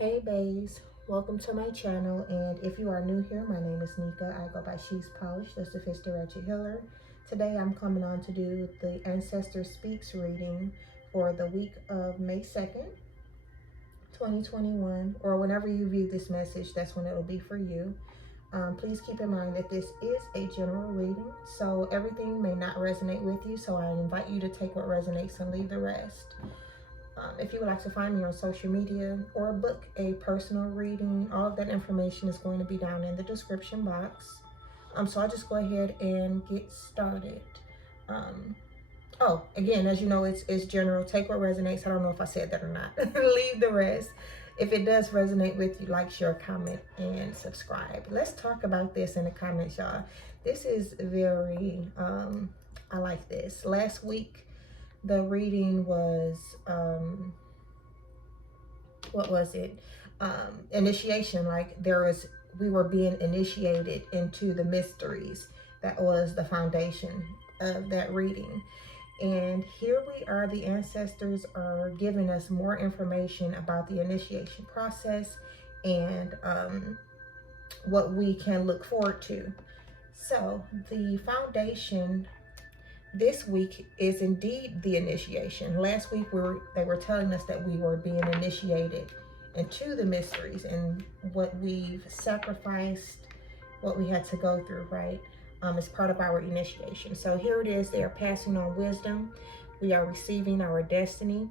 Hey bays, welcome to my channel, and if you are new here, my name is Nika. I go by She's Polished, the Sophisticated Healer. Today I'm coming on to do the Ancestor Speaks reading for the week of May 2nd, 2021, or whenever you view this message, that's when it'll be for you. Please keep in mind that this is a general reading, so everything may not resonate with you, so I invite you to take what resonates and leave the rest. If you would like to find me on social media or book a personal reading, all of that information is going to be down in the description box. So I'll just go ahead and get started. Oh, again, as you know, it's general. Take what resonates. I don't know if I said that or not. Leave the rest. If it does resonate with you, like, share, comment, and subscribe. Let's talk about this in the comments, y'all. This is very, I like this. Last week, the reading was, what was it? Initiation. Like we were being initiated into the mysteries. That was the foundation of that reading. And here we are, the ancestors are giving us more information about the initiation process and what we can look forward to. So the foundation this week is indeed the initiation. Last week they were telling us that we were being initiated into the mysteries and what we've sacrificed, what we had to go through, right? As part of our initiation. So here it is, they are passing on wisdom. We are receiving our destiny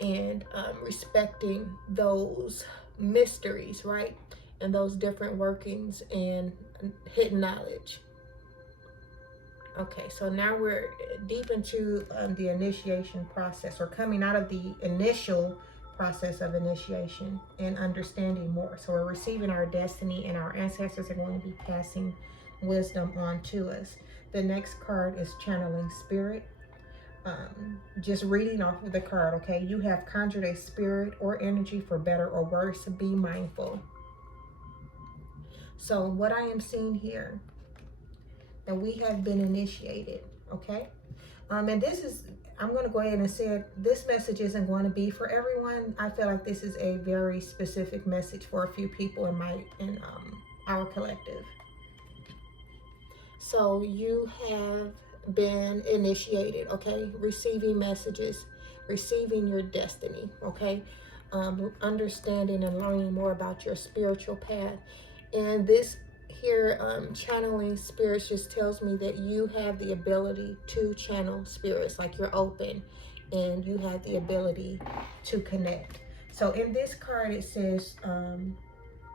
and respecting those mysteries, right? And those different workings and hidden knowledge. Okay, so now we're deep into the initiation process, or coming out of the initial process of initiation and understanding more. So we're receiving our destiny, and our ancestors are going to be passing wisdom on to us. The next card is channeling spirit. Just reading off of the card, okay? You have conjured a spirit or energy for better or worse. Be mindful. So what I am seeing here, that we have been initiated, okay? And this is, I'm going to go ahead and say this message isn't going to be for everyone. I feel like this is a very specific message for a few people in our collective. So you have been initiated, okay? Receiving messages, receiving your destiny, okay? Understanding and learning more about your spiritual path. And this here, channeling spirits just tells me that you have the ability to channel spirits, like you're open and you have the ability to connect. So in this card, it says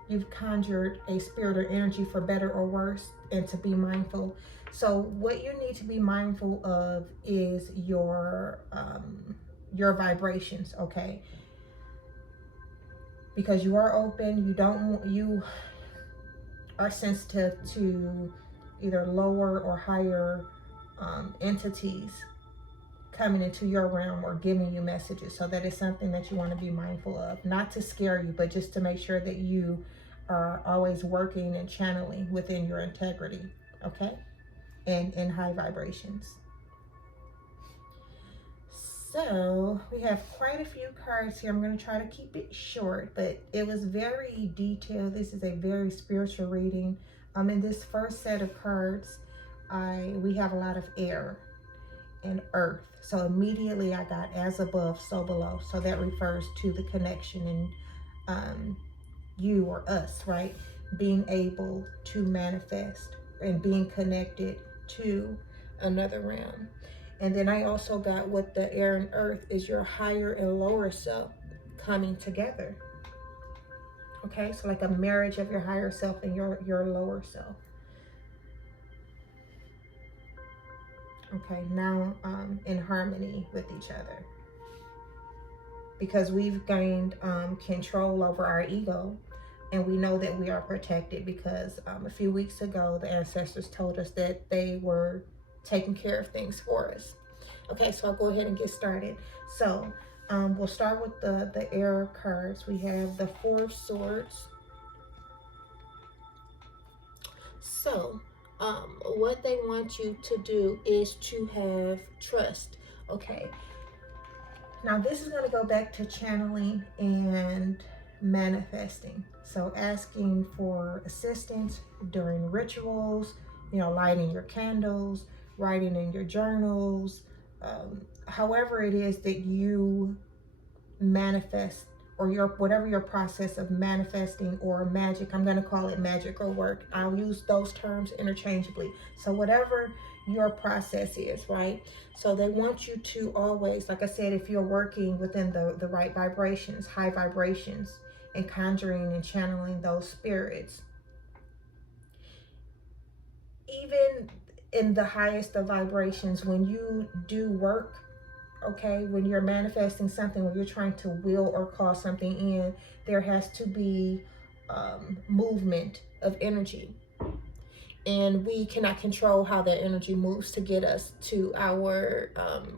you've conjured a spirit or energy for better or worse, and to be mindful. So what you need to be mindful of is your vibrations, okay? Because you are open, you are sensitive to either lower or higher entities coming into your realm or giving you messages. So that is something that you want to be mindful of, not to scare you, but just to make sure that you are always working and channeling within your integrity, okay? And in high vibrations. So we have quite a few cards here. I'm going to try to keep it short, but it was very detailed. This is a very spiritual reading. In this first set of cards, we have a lot of air and earth. So immediately I got as above, so below. So that refers to the connection and you or us, right? Being able to manifest and being connected to another realm. And then I also got what the air and earth is, your higher and lower self coming together. Okay, so like a marriage of your higher self and your lower self. Okay, now in harmony with each other. Because we've gained control over our ego, and we know that we are protected because a few weeks ago, the ancestors told us that they were taking care of things for us. Okay, so I'll go ahead and get started. So we'll start with the air cards. We have the Four of Swords. So what they want you to do is to have trust. Okay, now this is going to go back to channeling and manifesting. So asking for assistance during rituals, you know, lighting your candles, writing in your journals, however it is that you manifest, or your whatever your process of manifesting or magic. I'm going to call it magical work. I'll use those terms interchangeably. So whatever your process is, right? So they want you to always, like I said, if you're working within the right vibrations, high vibrations, and conjuring and channeling those spirits, even in the highest of vibrations, when you do work, okay, when you're manifesting something, when you're trying to will or call something in, there has to be movement of energy. And we cannot control how that energy moves to get us to our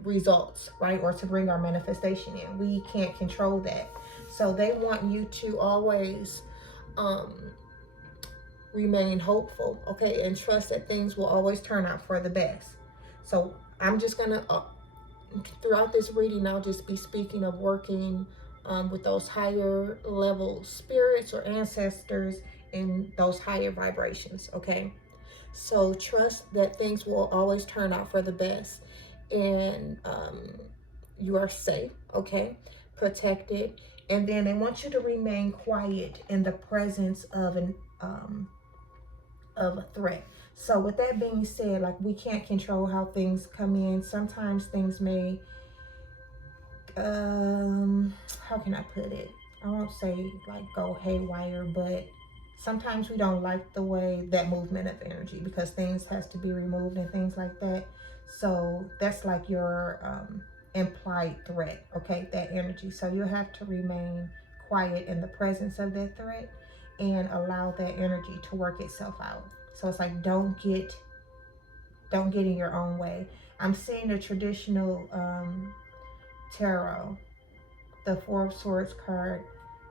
results, right? Or to bring our manifestation in. We can't control that. So they want you to always remain hopeful, okay? And trust that things will always turn out for the best. So I'm just going to, throughout this reading, I'll just be speaking of working with those higher level spirits or ancestors in those higher vibrations, okay? So trust that things will always turn out for the best, and you are safe, okay? Protected. And then they want you to remain quiet in the presence of a threat. So with that being said, like, we can't control how things come in. Sometimes things may, how can I put it? I won't say like go haywire, but sometimes we don't like the way that movement of energy, because things has to be removed and things like that. So that's like your implied threat, okay, that energy. So you have to remain quiet in the presence of that threat and allow that energy to work itself out. So it's like, don't get in your own way. I'm seeing the traditional tarot, the Four of Swords card.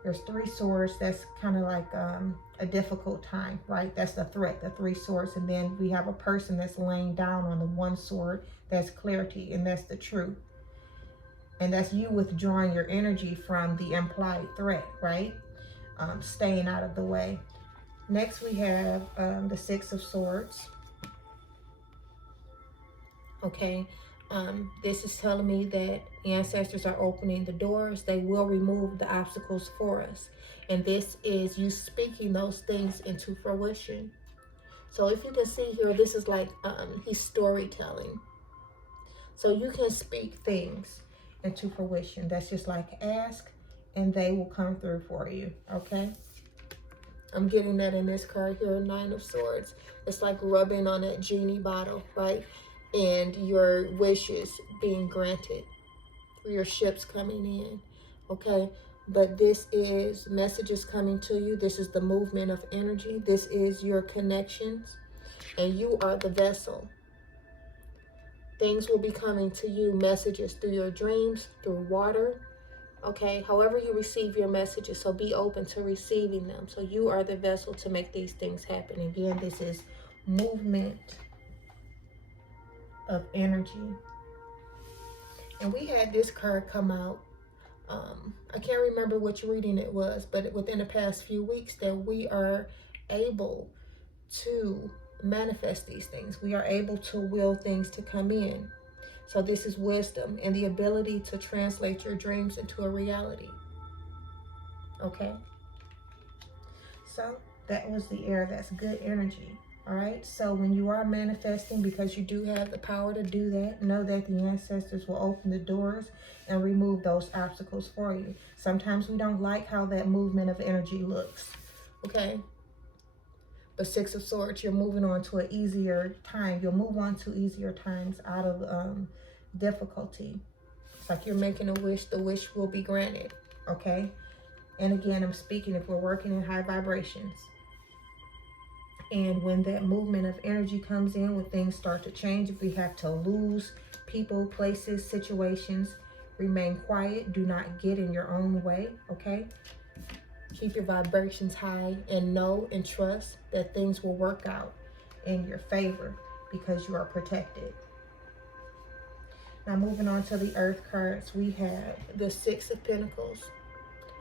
There's 3 swords. That's kind of like a difficult time, right? That's the threat, the 3 swords. And then we have a person that's laying down on the 1 sword. That's clarity, and that's the truth. And that's you withdrawing your energy from the implied threat, right? Staying out of the way. Next, we have the 6 of Swords. Okay. This is telling me that the ancestors are opening the doors. They will remove the obstacles for us. And this is you speaking those things into fruition. So if you can see here, this is like he's storytelling. So you can speak things into fruition. That's just like ask and they will come through for you. Okay. I'm getting that in this card here, 9 of Swords. It's like rubbing on that genie bottle, right? And your wishes being granted, or your ships coming in, okay? But this is messages coming to you. This is the movement of energy. This is your connections, and you are the vessel. Things will be coming to you, messages through your dreams, through water, okay? However you receive your messages, so be open to receiving them. So you are the vessel to make these things happen. Again, this is movement of energy. And we had this card come out, I can't remember which reading it was, but within the past few weeks, that we are able to manifest these things. We are able to will things to come in. So this is wisdom and the ability to translate your dreams into a reality. Okay, so that was the air. That's good energy. All right, so when you are manifesting, because you do have the power to do that, know that the ancestors will open the doors and remove those obstacles for you. Sometimes we don't like how that movement of energy looks, okay? But 6 of Swords, you're moving on to an easier time. You'll move on to easier times out of difficulty. It's like you're making a wish. The wish will be granted, okay? And again, I'm speaking if we're working in high vibrations. And when that movement of energy comes in, when things start to change, if we have to lose people, places, situations, remain quiet. Do not get in your own way, okay? Keep your vibrations high and know and trust that things will work out in your favor because you are protected. Now moving on to the Earth cards, we have the 6 of Pentacles.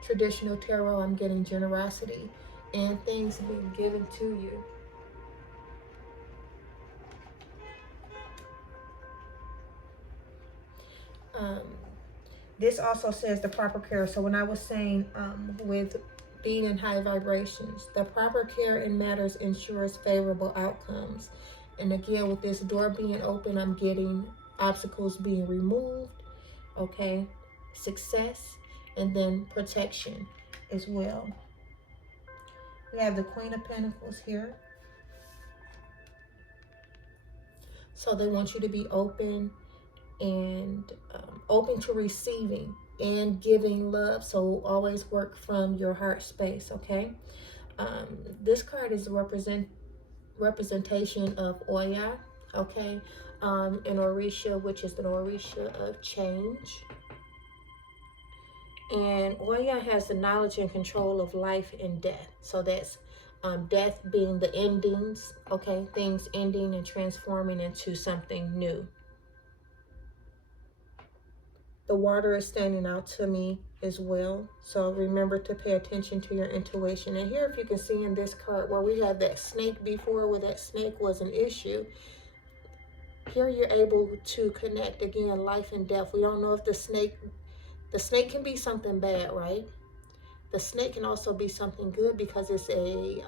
traditional tarot, I'm getting generosity and things being given to you. This also says the proper care. So when I was saying with being in high vibrations, the proper care in matters ensures favorable outcomes. And again, with this door being open, I'm getting obstacles being removed, okay, success, and then protection as well. We have the Queen of Pentacles here. So they want you to be open and open to receiving and giving love. So always work from your heart space, okay? This card is a representation of Oya, okay? And Orisha, which is the Orisha of change. And Oya has the knowledge and control of life and death. So that's death being the endings, okay? Things ending and transforming into something new. The water is standing out to me as well. So remember to pay attention to your intuition. And here, if you can see in this card where we had that snake before, where that snake was an issue, here you're able to connect again, life and death. We don't know if the snake can be something bad, right? The snake can also be something good because it's a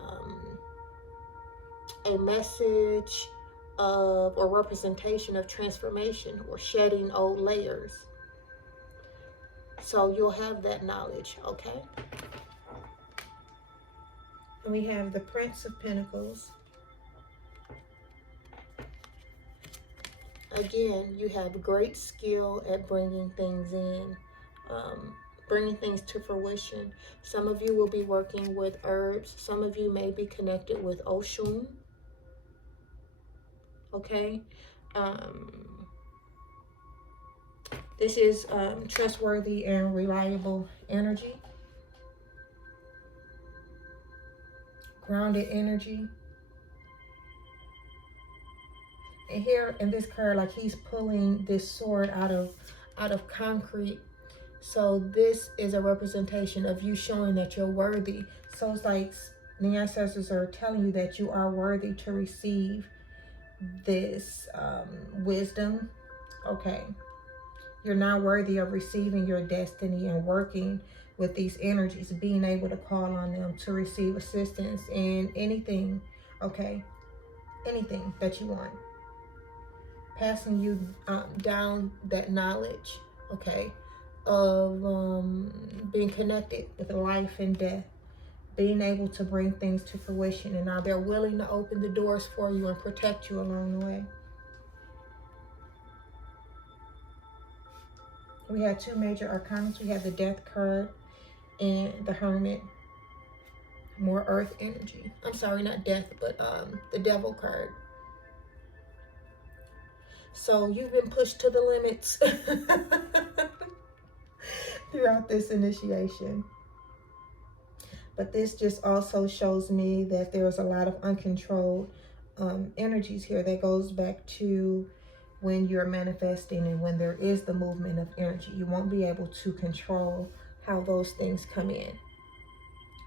message of or representation of transformation or shedding old layers. So you'll have that knowledge, okay? And we have the Prince of Pentacles. Again, you have great skill at bringing things in, bringing things to fruition. Some of you will be working with herbs. Some of you may be connected with Oshun, okay? This is trustworthy and reliable energy. Grounded energy. And here in this card, like he's pulling this sword out of concrete. So this is a representation of you showing that you're worthy. So it's like the ancestors are telling you that you are worthy to receive this wisdom, okay? You're not worthy of receiving your destiny and working with these energies, being able to call on them to receive assistance in anything, okay? Anything that you want. Passing you down that knowledge, okay, of being connected with life and death, being able to bring things to fruition. And now they're willing to open the doors for you and protect you along the way. We have two major arcana. We have the Death card and the Hermit. More earth energy. I'm sorry, not death, but the Devil card. So you've been pushed to the limits throughout this initiation. But this just also shows me that there's a lot of uncontrolled energies here that goes back to when you're manifesting and when there is the movement of energy. You won't be able to control how those things come in.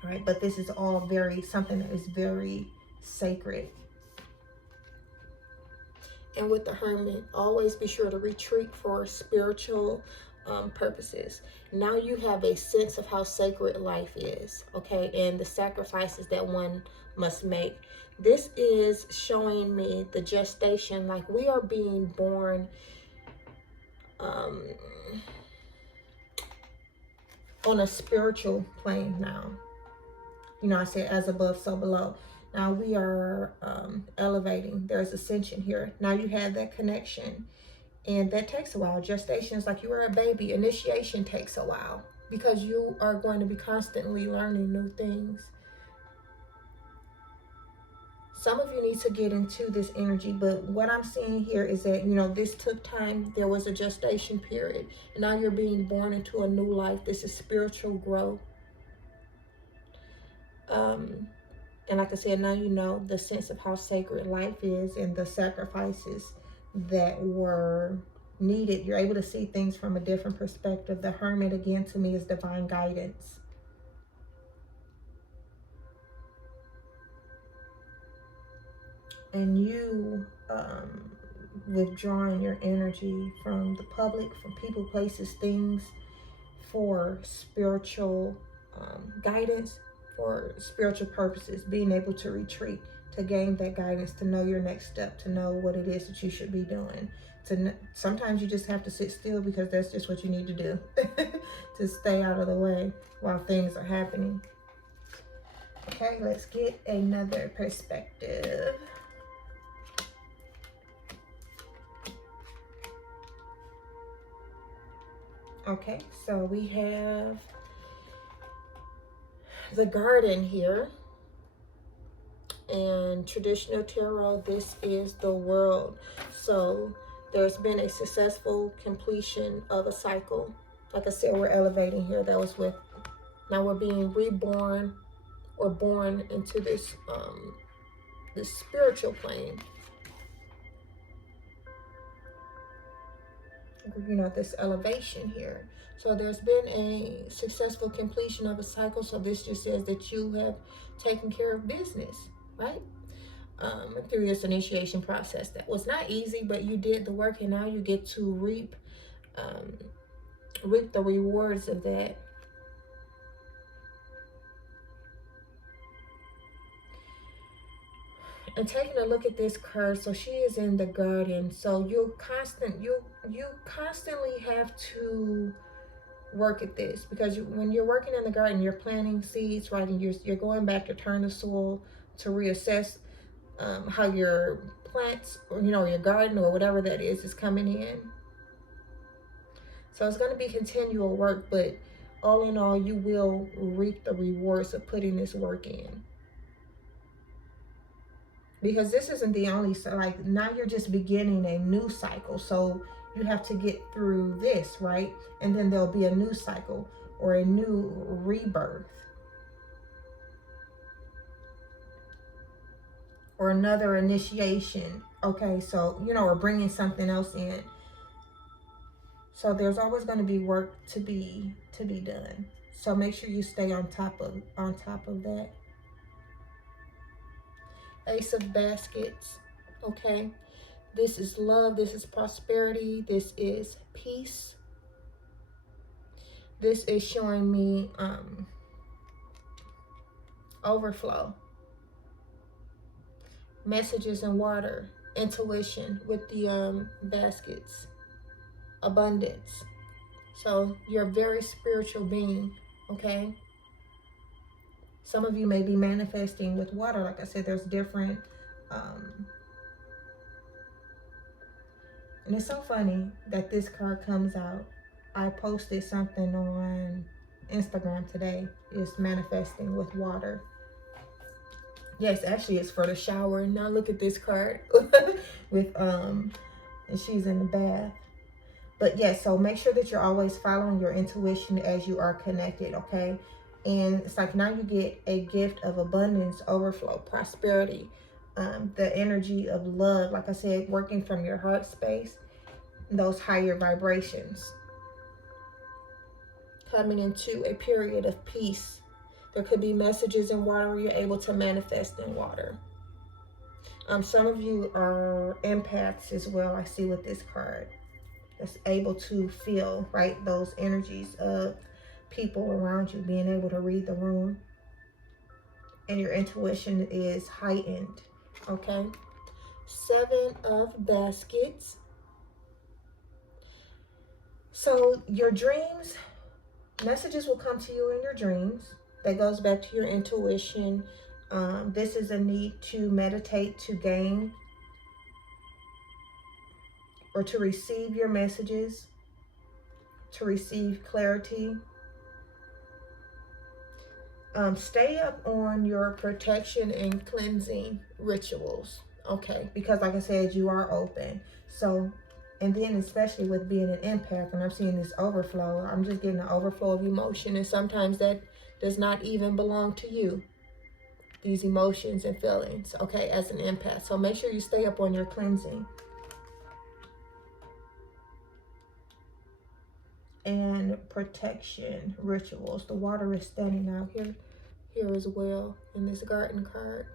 All right, but this is all something that is very sacred. And with the Hermit, always be sure to retreat for spiritual purposes. Now you have a sense of how sacred life is, okay, and the sacrifices that one must make. This is showing me the gestation, like we are being born on a spiritual plane now. You know, I said as above, so below. Now we are elevating. There's ascension here. Now you have that connection. And that takes a while. Gestation is like you are a baby. Initiation takes a while because you are going to be constantly learning new things. Some of you need to get into this energy, but what I'm seeing here is that, you know, this took time. There was a gestation period. And now you're being born into a new life. This is spiritual growth. And like I said, now you know the sense of how sacred life is and the sacrifices that were needed. You're able to see things from a different perspective. The Hermit, again, to me is divine guidance. and you withdrawing your energy from the public, from people, places, things, for spiritual guidance, for spiritual purposes, being able to retreat, to gain that guidance, to know your next step, to know what it is that you should be doing. Sometimes you just have to sit still because that's just what you need to do to stay out of the way while things are happening. Okay, let's get another perspective. Okay, so we have the garden here. And traditional tarot, this is the world. So there's been a successful completion of a cycle. Like I said, we're elevating here. That was with, now we're being reborn or born into this this spiritual plane. You know, this elevation here. So there's been a successful completion of a cycle. So this just says that you have taken care of business, right? Through this initiation process. That was not easy, but you did the work, and now you get to reap the rewards of that. And taking a look at this card, so she is in the garden. So you constantly have to work at this, because when you're working in the garden, you're planting seeds, right? And you're going back to turn the soil to reassess how your plants, or your garden or whatever that is coming in. So it's going to be continual work, but all in all, you will reap the rewards of putting this work in. Because this isn't the only, like, now you're just beginning a new cycle. So you have to get through this, right? And then there'll be a new cycle or a new rebirth. Or another initiation. Okay, so, or bringing something else in. So there's always going to be work to be done. So make sure you stay on top of that. Ace of Baskets. Okay, this is love. This is prosperity. This is peace. This is showing me overflow. Messages in water. Intuition with the baskets. Abundance. So you're a very spiritual being, okay? Some of you may be manifesting with water. Like I said, there's different, and it's so funny that this card comes out. I posted something on Instagram today. It's manifesting with water. Yes, actually it's for the shower. Now look at this card with, and she's in the bath. But yes, so make sure that you're always following your intuition as you are connected, okay? And it's like now you get a gift of abundance, overflow, prosperity, the energy of love. Like I said, working from your heart space, those higher vibrations. Coming into a period of peace. There could be messages in water where you're able to manifest in water. Some of you are empaths as well, I see with this card. That's able to feel, right, those energies of people around you, being able to read the room, and your intuition is heightened. Okay, 7 of Baskets. So your dreams, messages will come to you in your dreams. That goes back to your intuition. This is a need to meditate, to gain or to receive your messages, to receive clarity. Stay up on your protection and cleansing rituals, okay? Because like I said, you are open. So, and then especially with being an empath, and I'm seeing this overflow, I'm just getting an overflow of emotion, and sometimes that does not even belong to you, these emotions and feelings, okay, as an empath. So make sure you stay up on your cleansing. And protection rituals. The water is standing out here as well in this garden card.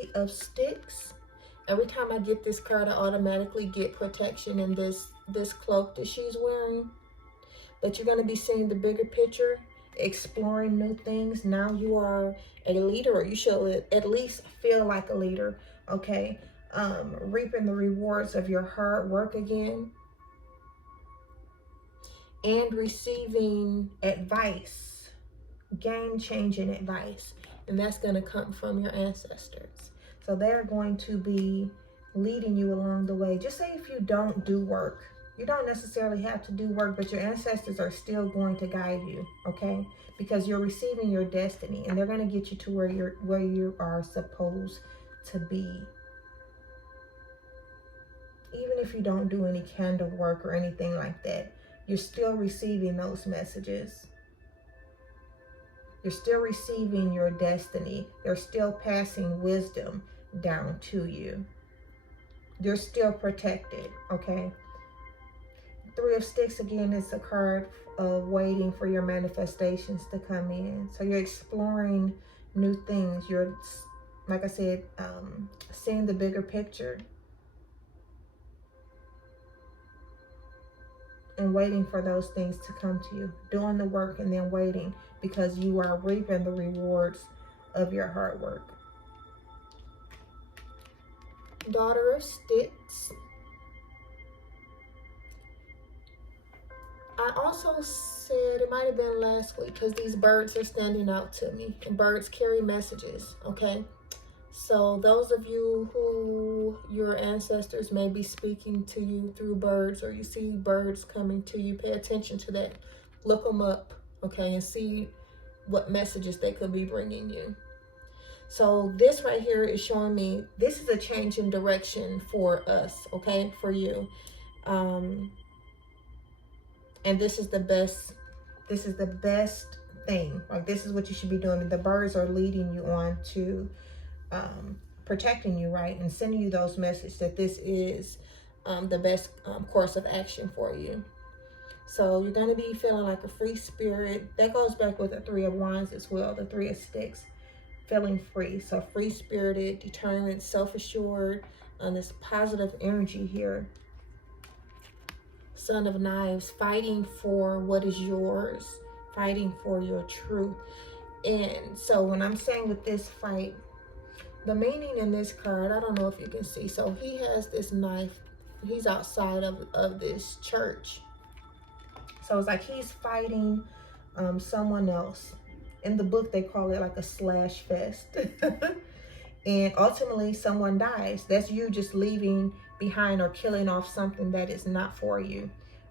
Three of Sticks. Every time I get this card, I automatically get protection in this cloak that she's wearing. But you're going to be seeing the bigger picture, exploring new things. Now you are a leader, or you should at least feel like a leader, okay? Reaping the rewards of your hard work again. And receiving advice, game-changing advice. And that's going to come from your ancestors. So they're going to be leading you along the way. Just say if you don't do work, you don't necessarily have to do work, but your ancestors are still going to guide you, okay? Because you're receiving your destiny, and they're going to get you to where you are supposed to be. Even if you don't do any candle work or anything like that, you're still receiving those messages. You're still receiving your destiny. They're still passing wisdom down to you. You're still protected, okay? Three of Sticks, again, is a card of waiting for your manifestations to come in. So you're exploring new things. You're, like I said, seeing the bigger picture. And waiting for those things to come to you. Doing the work and then waiting, because you are reaping the rewards of your hard work. Daughter of Sticks. I also said, it might have been last week, because these birds are standing out to me. And birds carry messages, okay? So those of you who your ancestors may be speaking to you through birds, or you see birds coming to you, pay attention to that. Look them up, okay, and see what messages they could be bringing you. So this right here is showing me this is a change in direction for us, okay, for you. And this is the best thing. Like, this is what you should be doing. The birds are leading you on to protecting you, right, and sending you those messages that this is the best course of action for you. So you're going to be feeling like a free spirit. That goes back with the Three of Wands as well, the Three of Sticks, feeling free. So free-spirited, determined, self-assured, this positive energy here. Son of Knives, fighting for what is yours, fighting for your truth. And so when I'm saying with this fight, the meaning in this card, I don't know if you can see. So he has this knife. He's outside of this church. So it's like he's fighting someone else. In the book, they call it like a slash fest. And ultimately, someone dies. That's you just leaving behind or killing off something that is not for you.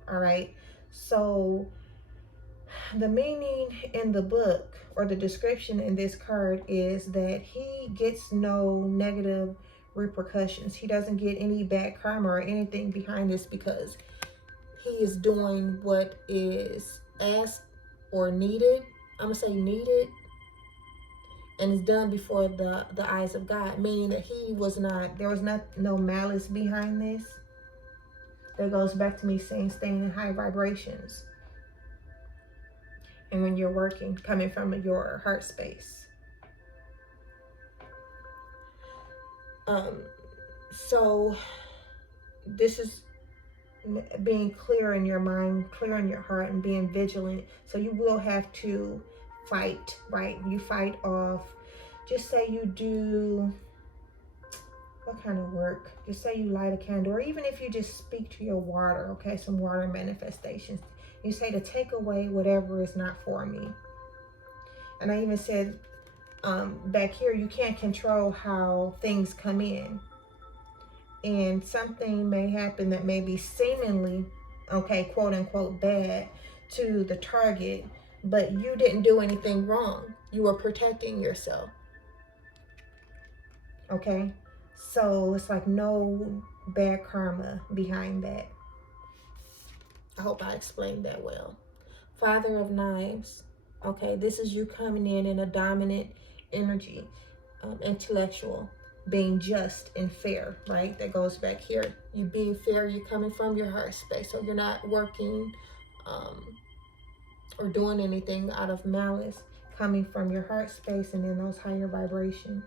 All right. So the meaning in the book, or the description in this card, is that he gets no negative repercussions. He doesn't get any bad karma or anything behind this, because he is doing what is asked or needed. I'm gonna say needed, and it's done before the eyes of God, meaning that there was no malice behind this. That goes back to me saying staying in high vibrations. And when you're working, coming from your heart space. So this is being clear in your mind, clear in your heart, and being vigilant. So you will have to fight, right? You fight off. Just say you do, what kind of work? Just say you light a candle, or even if you just speak to your water, okay? Some water manifestations. You say to take away whatever is not for me. And I even said back here, you can't control how things come in. And something may happen that may be seemingly, okay, quote unquote, bad to the target, but you didn't do anything wrong. You were protecting yourself. Okay? So it's like no bad karma behind that. I hope I explained that well. Father of Knives. Okay, this is you coming in a dominant energy, intellectual, being just and fair, right? That goes back here. You being fair, you're coming from your heart space. So you're not working or doing anything out of malice, coming from your heart space and in those higher vibrations.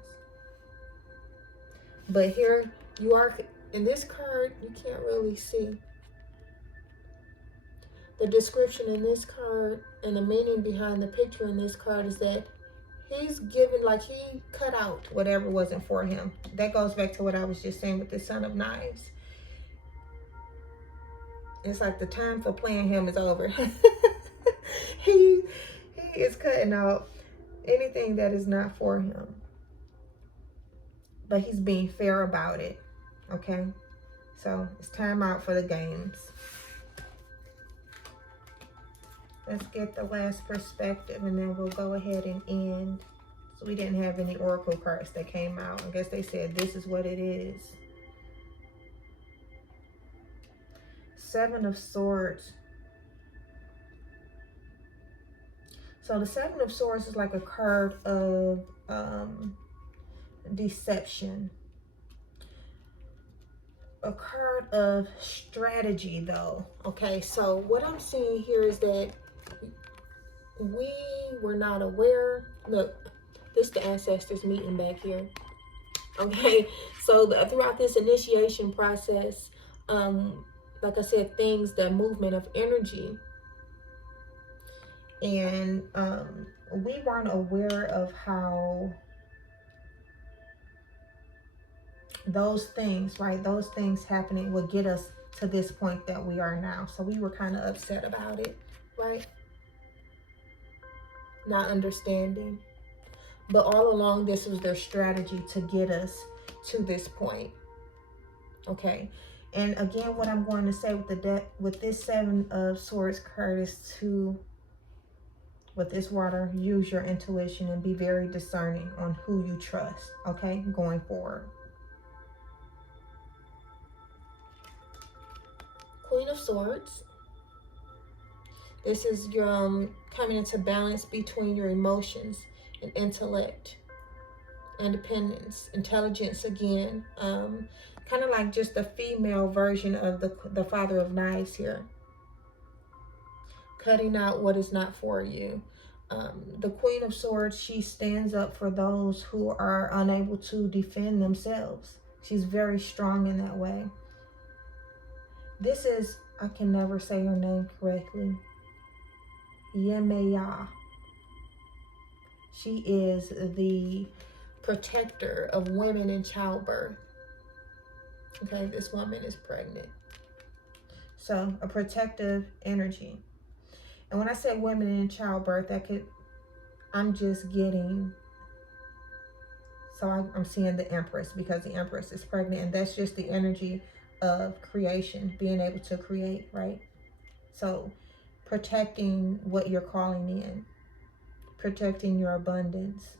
But here you are in this card, you can't really see. The description in this card and the meaning behind the picture in this card is that he's given, like he cut out whatever wasn't for him. That goes back to what I was just saying with the Son of Knives. It's like the time for playing him is over. he is cutting out anything that is not for him. But he's being fair about it. Okay? So it's time out for the games. Let's get the last perspective and then we'll go ahead and end. So we didn't have any oracle cards that came out. I guess they said this is what it is. Seven of Swords. So the Seven of Swords is like a card of deception. A card of strategy though. Okay, so what I'm seeing here is that we were not aware. Look, this is the ancestors meeting back here. Okay, so throughout this initiation process, like I said, the movement of energy, and we weren't aware of how those things, right? Those things happening would get us to this point that we are now. So we were kind of upset about it, right? Not understanding. But all along, this was their strategy to get us to this point. Okay. And again, what I'm going to say with this Seven of Swords card is to, with this water, use your intuition and be very discerning on who you trust, okay, going forward. Queen of Swords. This is your coming into balance between your emotions and intellect, independence, intelligence again. Kind of like just the female version of the Father of Knives here. Cutting out what is not for you. The Queen of Swords, she stands up for those who are unable to defend themselves. She's very strong in that way. This is, I can never say her name correctly, Yemeya. She is the protector of women in childbirth. Okay, this woman is pregnant. So, a protective energy. And when I say women in childbirth, I'm just getting, so I'm seeing the Empress, because the Empress is pregnant, and that's just the energy of creation, being able to create, right? So protecting what you're calling in, protecting your abundance.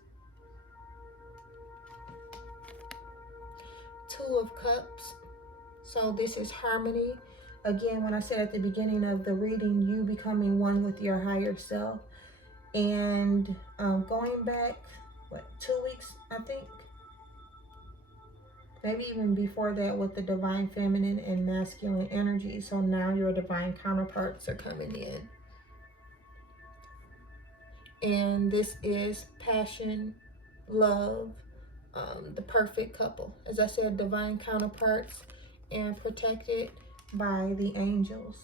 Two of Cups. So this is harmony. Again, when I said at the beginning of the reading, you becoming one with your higher self. And going back, 2 weeks, I think? Maybe even before that, with the divine feminine and masculine energy. So now your divine counterparts are coming in. And this is passion, love, the perfect couple. As I said, divine counterparts and protected by the angels.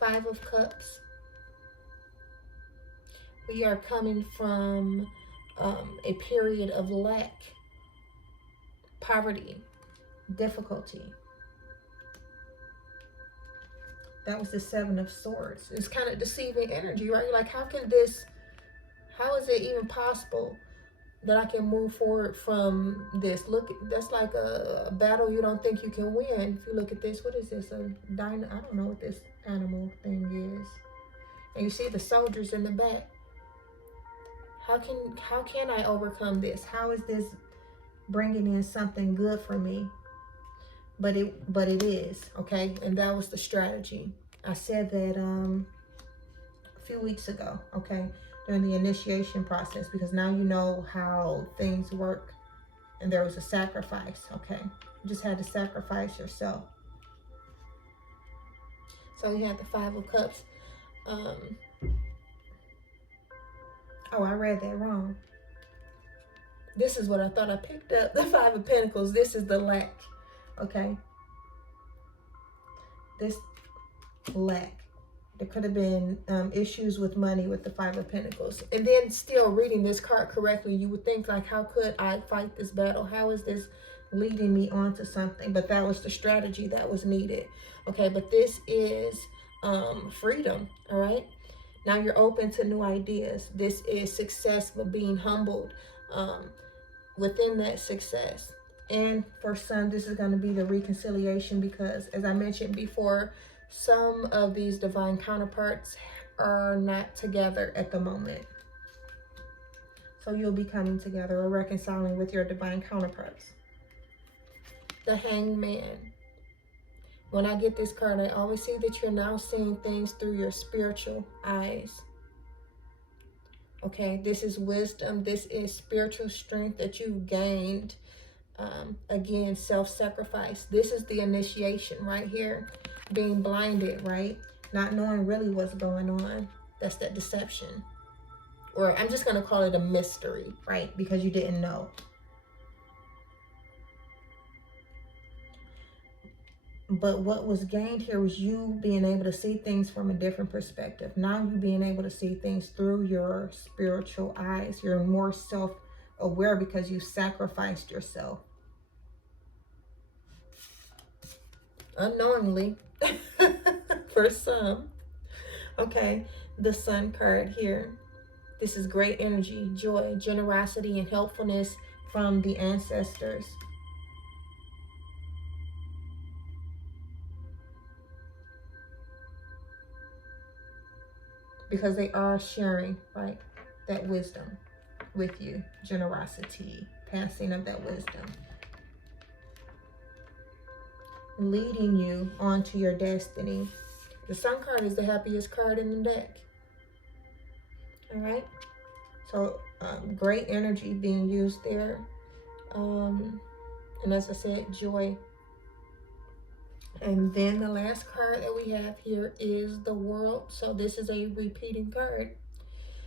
Five of Cups. We are coming from a period of lack, poverty, difficulty. That was the Seven of Swords. It's kind of deceiving energy, right? You're like, how is it even possible that I can move forward from this? Look, that's like a battle you don't think you can win. If you look at this, what is this? I don't know what this animal thing is. And you see the soldiers in the back. How can I overcome this? How is this bringing in something good for me? But it is, okay? And that was the strategy. I said that a few weeks ago, okay? During the initiation process, because now you know how things work. And there was a sacrifice, okay? You just had to sacrifice yourself. So you had the Five of Cups. Oh, I read that wrong. This is what I thought I picked up. The Five of Pentacles. This is the lack. Okay. This lack. There could have been issues with money with the Five of Pentacles. And then still reading this card correctly, you would think like, how could I fight this battle? How is this leading me on to something? But that was the strategy that was needed. Okay, but this is freedom, all right? Now you're open to new ideas. This is success, but being humbled within that success. And for some, this is going to be the reconciliation because, as I mentioned before, some of these divine counterparts are not together at the moment. So you'll be coming together or reconciling with your divine counterparts. The Hanged Man. When I get this card, I always see that you're now seeing things through your spiritual eyes. Okay, this is wisdom. This is spiritual strength that you've gained. Again, self-sacrifice. This is the initiation right here. Being blinded, right? Not knowing really what's going on. That's that deception. Or I'm just going to call it a mystery, right? Because you didn't know. But what was gained here was you being able to see things from a different perspective. Now you being able to see things through your spiritual eyes. You're more self-aware because you sacrificed yourself. Unknowingly, for some. Okay, the Sun card here. This is great energy, joy, generosity, and helpfulness from the ancestors. Because they are sharing, right, that wisdom with you. Generosity, passing of that wisdom. Leading you onto your destiny. The Sun card is the happiest card in the deck. All right. So great energy being used there. And as I said, joy. And then the last card that we have here is the World. So this is a repeating card.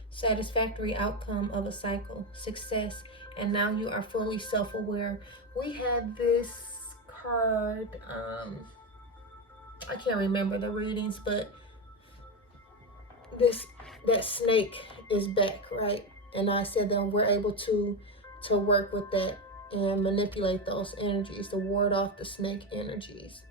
Satisfactory outcome of a cycle. Success. And now you are fully self-aware. We had this card, I can't remember the readings, but that snake is back, right? And I said that we're able to work with that and manipulate those energies to ward off the snake energies.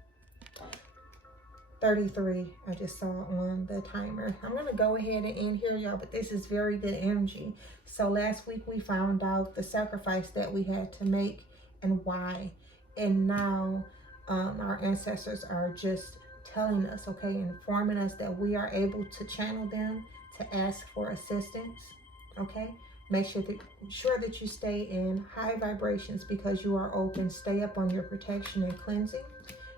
33 I just saw on the timer. I'm going to go ahead and end here, y'all, but this is very good energy. So last week we found out the sacrifice that we had to make and why. And now our ancestors are just telling us, okay, informing us that we are able to channel them to ask for assistance, okay? Make sure that you stay in high vibrations because you are open. Stay up on your protection and cleansing.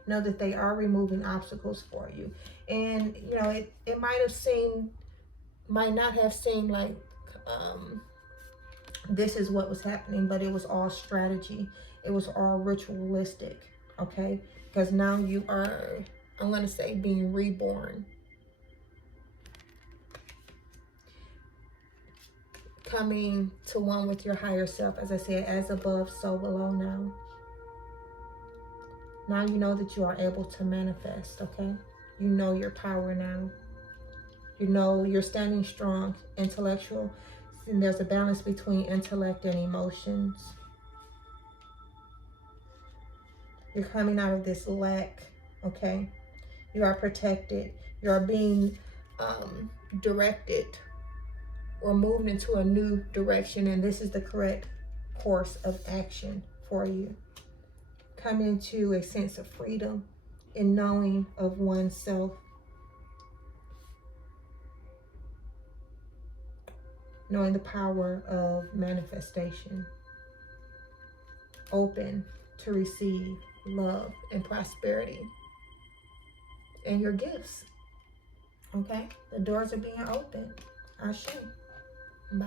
Know that they are removing obstacles for you. And, you know, it might not have seemed like this is what was happening, but it was all strategy. It was all ritualistic, okay? Because now you are, I'm going to say, being reborn. Coming to one with your higher self. As I said, as above, so below now. Now you know that you are able to manifest, okay? You know your power now. You know you're standing strong, intellectual. And there's a balance between intellect and emotions. You're coming out of this lack, okay? You are protected. You are being directed or moved into a new direction. And this is the correct course of action for you. Coming into a sense of freedom in knowing of oneself. Knowing the power of manifestation. Open to receive love and prosperity. And your gifts. Okay? The doors are being opened. Ashe. Bye.